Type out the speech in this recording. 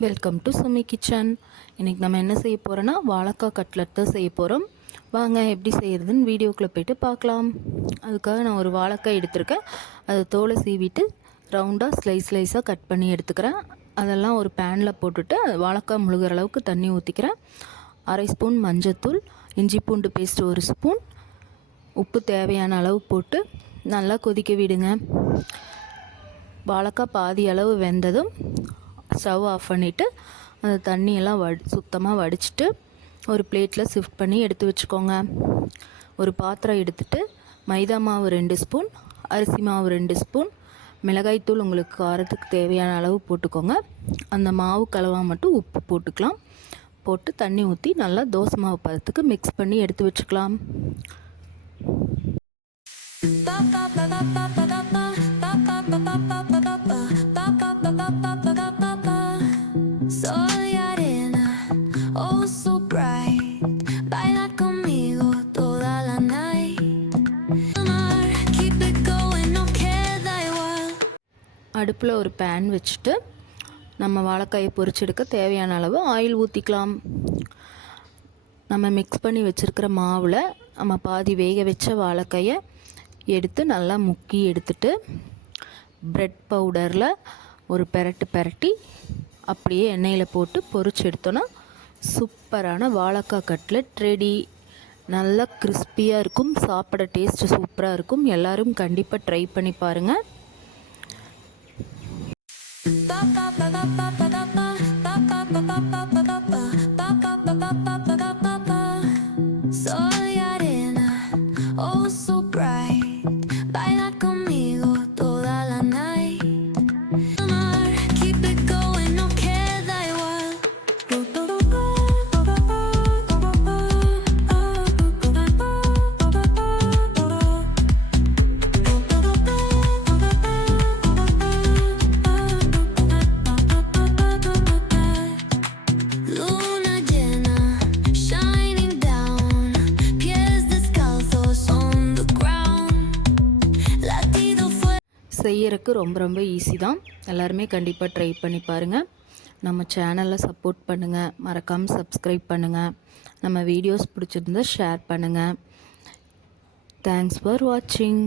Welcome to Sumi kitchen. இன்றைக்கி நம்ம என்ன செய்ய போகிறோன்னா வாழைக்காய் கட்லட் தான் செய்ய போகிறோம். வாங்க எப்படி செய்கிறதுன்னு வீடியோக்குள்ளே போய்ட்டு பார்க்கலாம். அதுக்காக நான் ஒரு வாழைக்காய் எடுத்திருக்கேன். அதை தோலை சீவிட்டு ரவுண்டாக ஸ்லைஸாக கட் பண்ணி எடுத்துக்கிறேன். அதெல்லாம் ஒரு பேனில் போட்டுட்டு வாழைக்காய் முழுகிற அளவுக்கு தண்ணி ஊற்றிக்கிறேன். 1/2 ஸ்பூன் மஞ்சத்தூள், இஞ்சி பூண்டு பேஸ்ட் 1 ஸ்பூன், உப்பு தேவையான அளவு போட்டு நல்லா கொதிக்க விடுங்க. வாழைக்காய் பாதி அளவு வெந்ததும் ஸ்டவ் ஆஃப் பண்ணிவிட்டு அந்த தண்ணியெல்லாம் சுத்தமாக வடிச்சிட்டு ஒரு பிளேட்டில் ஷிஃப்ட் பண்ணி எடுத்து வச்சுக்கோங்க. ஒரு பாத்திரம் எடுத்துகிட்டு மைதா மாவு 2 ஸ்பூன், அரிசி மாவு 2 ஸ்பூன், மிளகாய்த்தூள் உங்களுக்கு காரத்துக்கு தேவையான அளவு போட்டுக்கோங்க. அந்த மாவு கலவா மட்டும் உப்பு போட்டுக்கலாம். போட்டு தண்ணி ஊற்றி நல்லா தோசை மாவு பதத்துக்கு மிக்ஸ் பண்ணி எடுத்து வச்சுக்கலாம். Soy arena, oh so bright. Baila conmigo toda la night. Keep it going, no queda igual. அடுப்பில் ஒரு பேன் வச்சுட்டு நம்ம வாழைக்காயை பொரிச்செடுக்க தேவையான அளவு ஆயில் ஊற்றிக்கலாம். நம்ம மிக்ஸ் பண்ணி வச்சுருக்கிற மாவில் நம்ம பாதி வேக வச்ச வாழைக்காயை எடுத்து நல்லா முக்கி எடுத்துட்டு பிரெட் பவுடரில் ஒரு பெரட்டி அப்படியே எண்ணெயில் போட்டு பொரிச்சு எடுத்தோன்னா சூப்பரான வாழைக்காய் கட்லட் ரெடி. நல்லா கிறிஸ்பியாக இருக்கும், சாப்பிட டேஸ்ட்டு சூப்பராக இருக்கும். எல்லோரும் கண்டிப்பாக ட்ரை பண்ணி பாருங்கள். Soy arena, oh so bright. Baila conmigo toda la night. Keep it going, no queda igual. Luna llena, shining down. Pies descalzos on the ground. Latido fuerte. செய்யறதுக்கு ரொம்ப ஈஸி தான். எல்லாருமே கண்டிப்பாக ட்ரை பண்ணி பாருங்கள். நம்ம சேனலில் சப்போர்ட் பண்ணுங்கள், மறக்காமல் சப்ஸ்கிரைப் பண்ணுங்கள். நம்ம வீடியோஸ் பிடிச்சிருந்தா ஷேர் பண்ணுங்கள். தேங்க்ஸ் ஃபார் வாட்சிங்.